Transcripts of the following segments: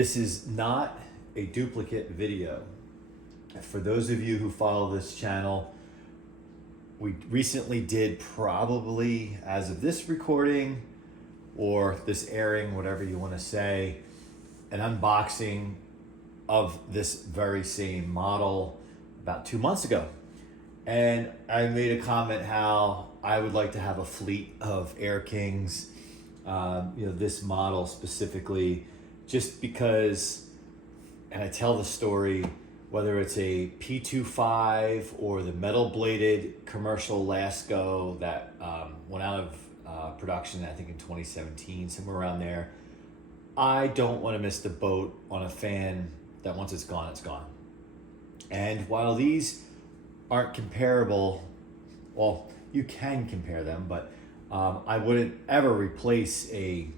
This is not a duplicate video. For those of you who follow this channel, we recently did, probably as of this recording or this airing, whatever you want to say, an unboxing of this very same model about 2 months ago. And I made a comment how I would like to have a fleet of Air Kings, this model specifically, just because, and I tell the story, whether it's a P25 or the metal bladed commercial Lasko that went out of production, I think in 2017, somewhere around there. I don't want to miss the boat on a fan that once it's gone, it's gone. And while these aren't comparable, well, you can compare them, but I wouldn't ever replace a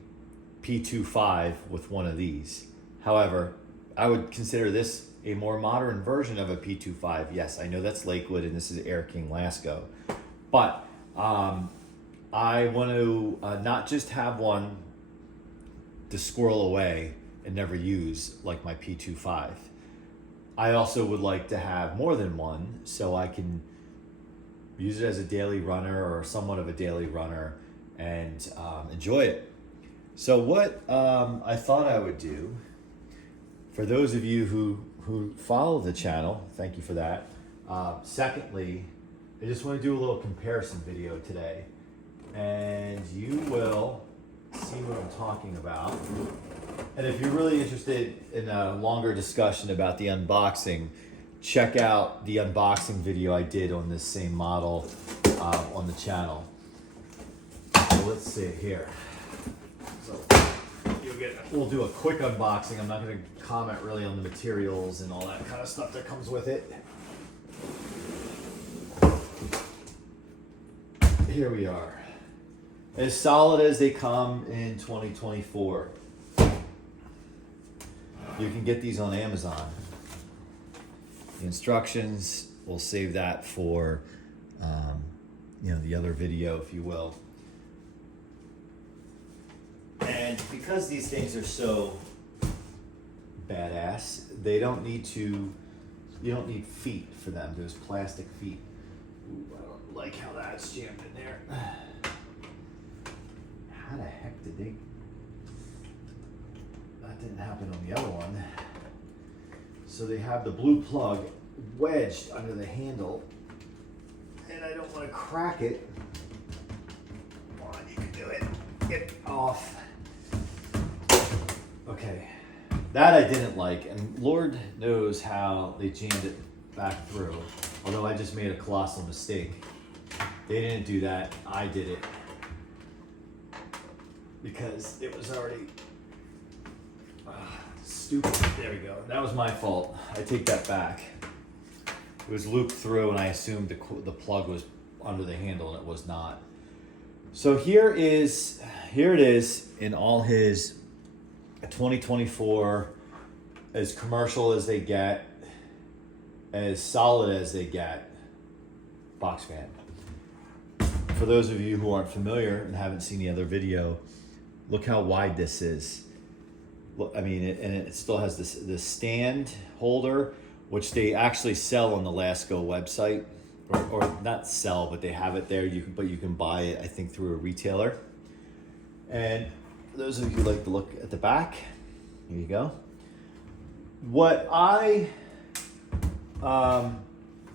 P25 with one of these. However, I would consider this a more modern version of a P25. Yes, I know that's Lakewood and this is Air King Lasko, but I want to not just have one to squirrel away and never use like my P25. I also would like to have more than one so I can use it as a daily runner or somewhat of a daily runner and enjoy it. So what I thought I would do, for those of you who follow the channel, thank you for that. Secondly, I just want to do a little comparison video today, and you will see what I'm talking about. And if you're really interested in a longer discussion about the unboxing, check out the unboxing video I did on this same model on the channel. So let's see here. So we'll do a quick unboxing. I'm not going to comment really on the materials and all that kind of stuff that comes with it. Here we are. As solid as they come in 2024. You can get these on Amazon. The instructions, we'll save that for the other video, if you will. And because these things are so badass, you don't need feet for them. There's plastic feet. Ooh, I don't like how that's jammed in there. How the heck did they? That didn't happen on the other one. So they have the blue plug wedged under the handle, and I don't want to crack it. Come on, you can do it. Get it off. Okay, that I didn't like, and Lord knows how they jammed it back through, although I just made a colossal mistake. They didn't do that, I did it, because it was already stupid. There we go, that was my fault. I take that back. It was looped through, and I assumed the plug was under the handle, and it was not. So here it is in all his 2024, as commercial as they get, as solid as they get, box fan. For those of you who aren't familiar and haven't seen the other video, look how wide this is. I mean, it still has this stand holder, which they actually sell on the Lasko website, or not sell, but they have it there. You can buy it, I think, through a retailer. And for those of you who like to look at the back, here you go. What I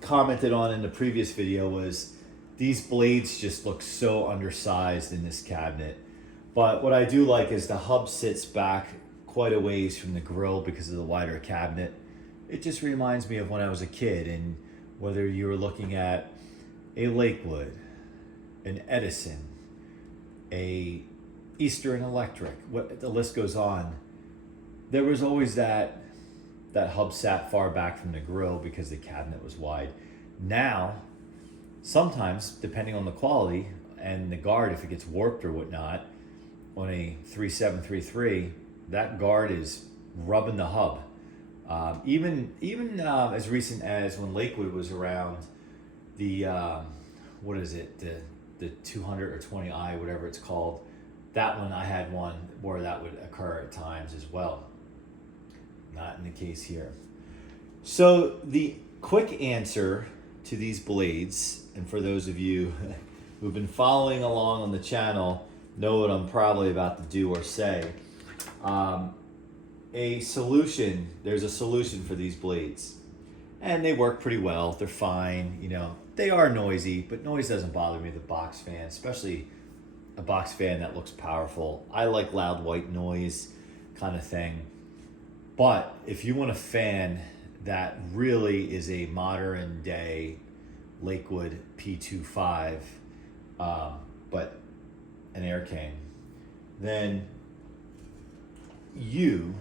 commented on in the previous video was these blades just look so undersized in this cabinet. But what I do like is the hub sits back quite a ways from the grill because of the wider cabinet. It just reminds me of when I was a kid, and whether you were looking at a Lakewood, an Edison, a Eastern Electric, what the list goes on, there was always that hub sat far back from the grill because the cabinet was wide. Now, sometimes, depending on the quality and the guard, if it gets warped or whatnot, on a 3733, that guard is rubbing the hub. Even as recent as when Lakewood was around, the the 200 or 20i, whatever it's called, that one, I had one where that would occur at times as well. in the case here. So the quick answer to these blades, and for those of you who've been following along on the channel know what I'm probably about to do or say. There's a solution for these blades. And they work pretty well, they're fine, you know. They are noisy, but noise doesn't bother me, the box fan, especially a box fan that looks powerful. I like loud white noise kind of thing. But if you want a fan that really is a modern day Lakewood P25, but an Air King, then you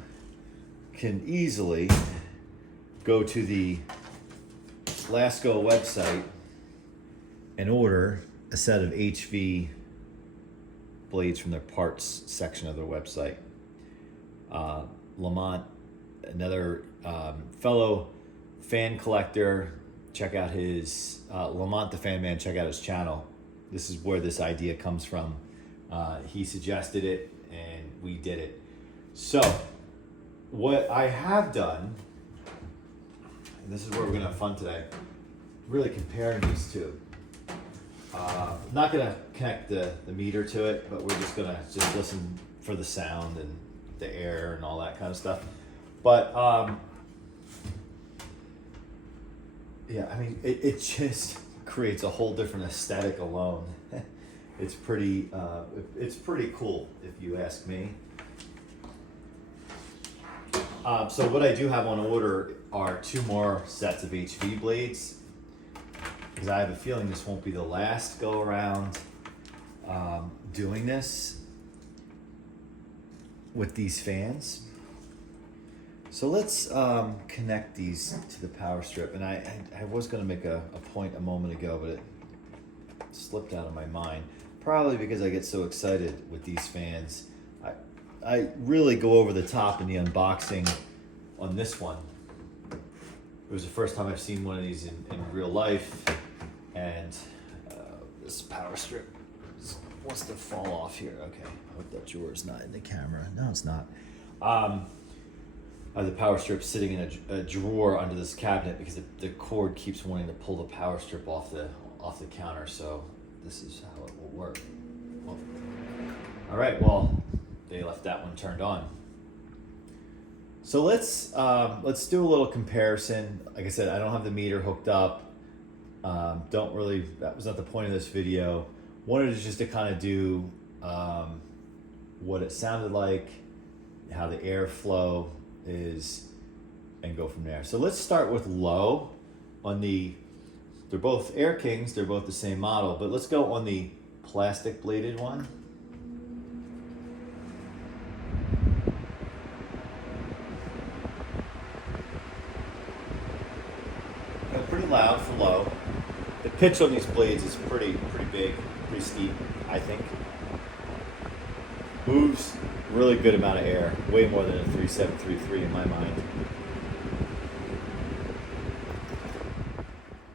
can easily go to the Lasko website and order a set of HV blades from their parts section of their website. Lamont, another fellow fan collector, check out his LamontTheFanMan, check out his channel. This is where this idea comes from. He suggested it and we did it. So what I have done, and this is where we're gonna have fun today, really comparing these two. I'm not gonna connect the meter to it, but we're just gonna listen for the sound and the air and all that kind of stuff. But yeah, I mean, it just creates a whole different aesthetic alone. It's pretty cool if you ask me. So what I do have on order are 2 more sets of HV blades, because I have a feeling this won't be the last go around doing this with these fans. So let's connect these to the power strip. And I was going to make a point a moment ago, but it slipped out of my mind. Probably because I get so excited with these fans. I really go over the top in the unboxing on this one. It was the first time I've seen one of these in real life. And this power strip wants to fall off here. Okay, I hope that drawer's not in the camera. No, it's not. The power strip sitting in a drawer under this cabinet because the cord keeps wanting to pull the power strip off the counter. So this is how it will work. Well, all right, well, they left that one turned on. So let's do a little comparison. Like I said, I don't have the meter hooked up. That was not the point of this video. Wanted just to kind of do what it sounded like, how the airflow is, and go from there. So let's start with low on they're both Air Kings, they're both the same model, but let's go on the plastic bladed one. Pretty loud for low. The pitch on these blades is pretty big, pretty steep, I think. Moves really good amount of air, way more than a 3733 in my mind.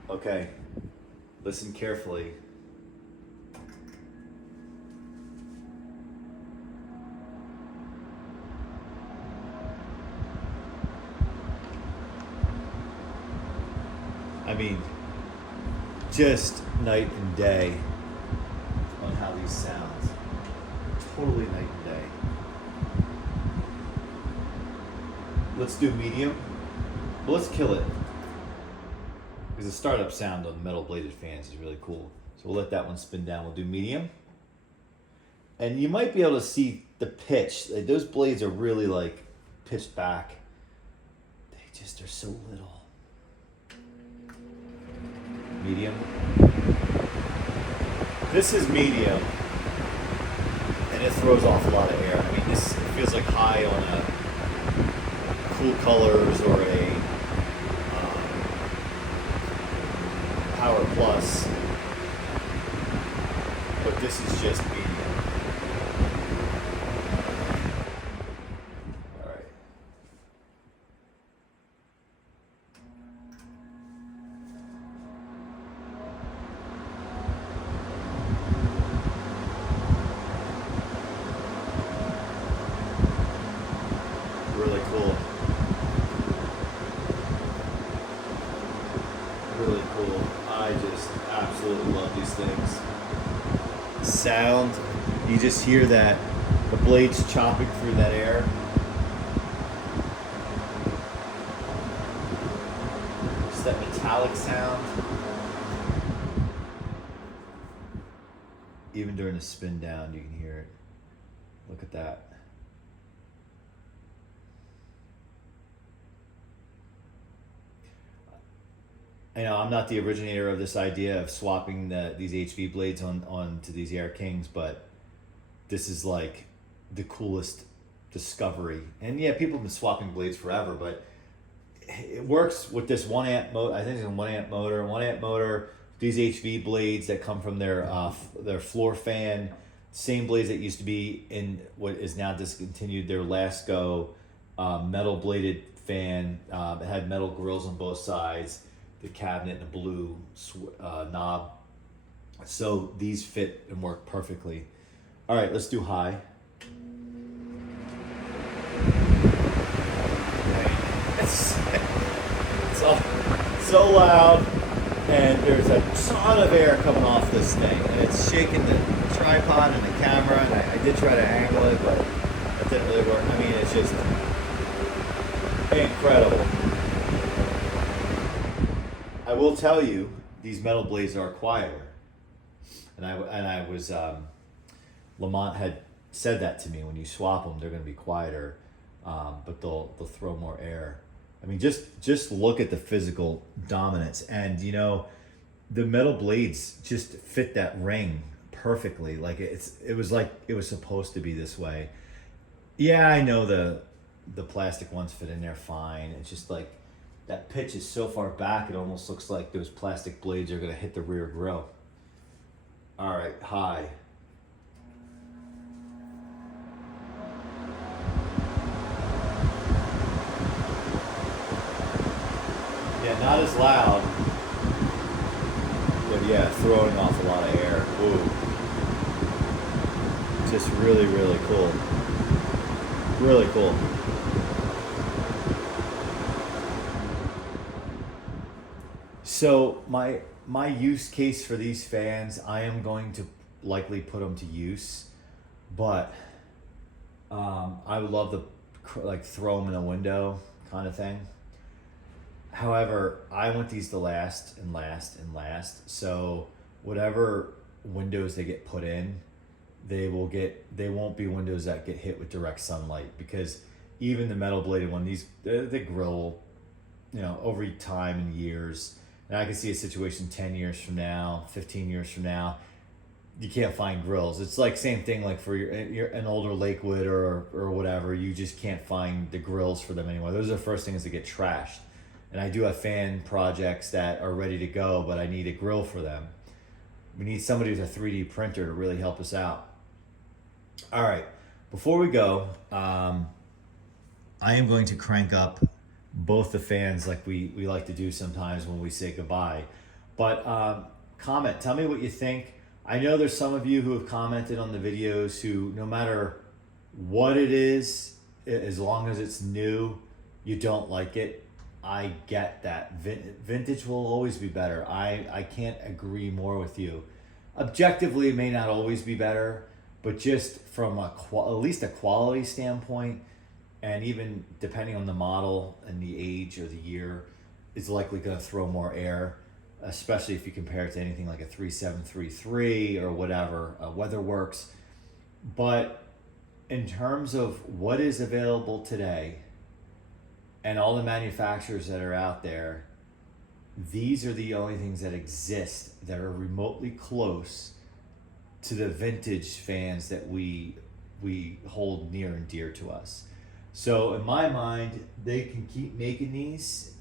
Okay, listen carefully. I mean, just night and day on how these sound. Totally night and day. Let's do medium. Well, let's kill it. Because the startup sound on metal bladed fans is really cool. So we'll let that one spin down. We'll do medium. And you might be able to see the pitch. Those blades are really like pitched back. They just are so little. Medium. This is medium, and it throws off a lot of air. I mean, this feels like high on a Cool Colors or a Power Plus, but this is just medium. All right. Really cool. absolutely love these things. Sound, you just hear that, the blades chopping through that air. Just that metallic sound. Even during the spin down, you can hear it. Look at that. You know, I'm not the originator of this idea of swapping these HV blades on to these Air Kings, but this is like the coolest discovery. And yeah, people have been swapping blades forever, but it works with this 1 amp motor. I think it's a 1 amp motor. 1 amp motor. These HV blades that come from their floor fan, same blades that used to be in what is now discontinued, their Lasko metal bladed fan. It had metal grills on both sides, the cabinet and a blue knob. So these fit and work perfectly. All right, let's do high. It's so loud. And there's a ton of air coming off this thing, and it's shaking the tripod and the camera, and I did try to angle it, but that didn't really work. I mean, it's just incredible. I will tell you, these metal blades are quieter, and I was Lamont had said that to me. When you swap them, they're going to be quieter, but they'll throw more air. I mean, just look at the physical dominance, and you know, the metal blades just fit that ring perfectly. Like it was supposed to be this way. Yeah, I know the plastic ones fit in there fine. It's just like that pitch is so far back, it almost looks like those plastic blades are gonna hit the rear grille. All right, high. Not as loud, but yeah, throwing off a lot of air. Ooh. Just really, really cool. Really cool. So my use case for these fans, I am going to likely put them to use, but I would love to like throw them in a window kind of thing. However, I want these to last and last and last. So whatever windows they get put in, they won't be windows that get hit with direct sunlight, because even the metal bladed one, they grill, you know, over time and years. And I can see a situation 10 years from now, 15 years from now, you can't find grills. It's like same thing like for an older Lakewood or whatever, you just can't find the grills for them anymore. Those are the first things that get trashed. And I do have fan projects that are ready to go, but I need a grill for them. We need somebody with a 3D printer to really help us out. All right, before we go, I am going to crank up both the fans like we like to do sometimes when we say goodbye. But comment, tell me what you think. I know there's some of you who have commented on the videos who, no matter what it is, as long as it's new, you don't like it. I get that. Vintage will always be better. I can't agree more with you. Objectively, it may not always be better, but just from at least a quality standpoint, and even depending on the model and the age or the year, is likely going to throw more air, especially if you compare it to anything like a 3733 or whatever, WeatherWorks. But in terms of what is available today, and all the manufacturers that are out there, these are the only things that exist that are remotely close to the vintage fans that we hold near and dear to us. So in my mind, they can keep making these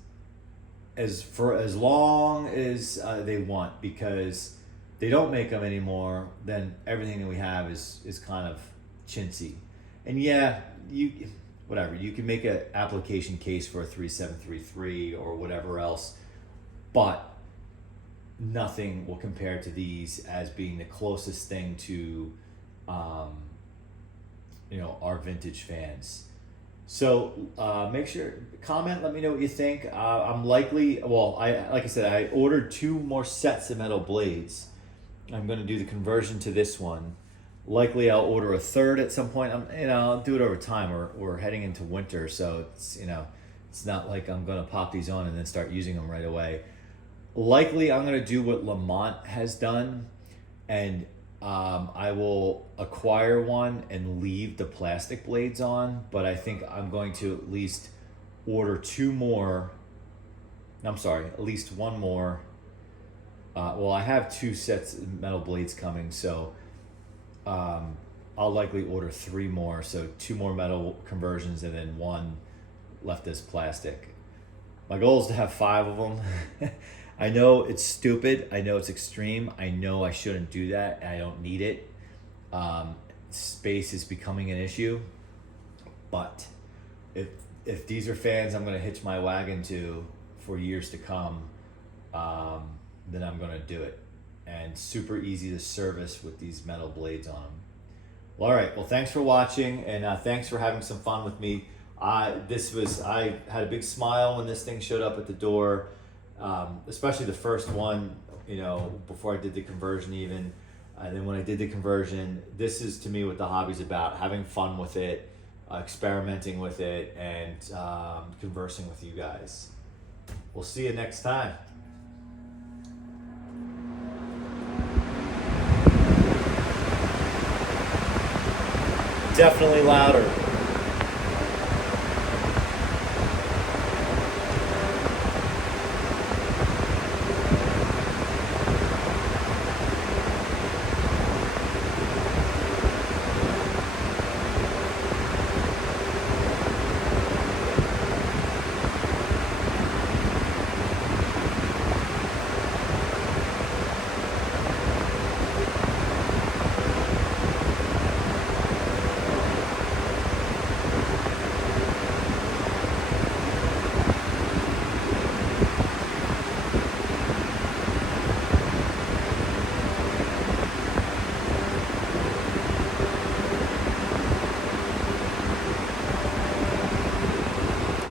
for as long as they want, because they don't make them anymore, then everything that we have is kind of chintzy. And yeah, you can make an application case for a 3733 or whatever else, but nothing will compare to these as being the closest thing to our vintage fans. So make sure, comment, let me know what you think. I'm likely, well, like I said, I ordered 2 more sets of metal blades. I'm going to do the conversion to this one. Likely I'll order a third at some point. I'll do it over time. We're heading into winter, so it's, it's not like I'm going to pop these on and then start using them right away. Likely I'm going to do what Lamont has done, and I will acquire one and leave the plastic blades on, but I think I'm going to at least order 2 more. I'm sorry, at least 1 more. Well, I have 2 sets of metal blades coming, so I'll likely order 3 more. So 2 more metal conversions and then 1 left as plastic. My goal is to have 5 of them. I know it's stupid. I know it's extreme. I know I shouldn't do that. I don't need it. Space is becoming an issue. But if these are fans I'm going to hitch my wagon to for years to come, then I'm going to do it. And super easy to service with these metal blades on them. Well, all right. Well, thanks for watching, and thanks for having some fun with me. I had a big smile when this thing showed up at the door. Especially the first one, before I did the conversion even. And then when I did the conversion, this is to me what the hobby's about, having fun with it, experimenting with it, and conversing with you guys. We'll see you next time. Definitely louder.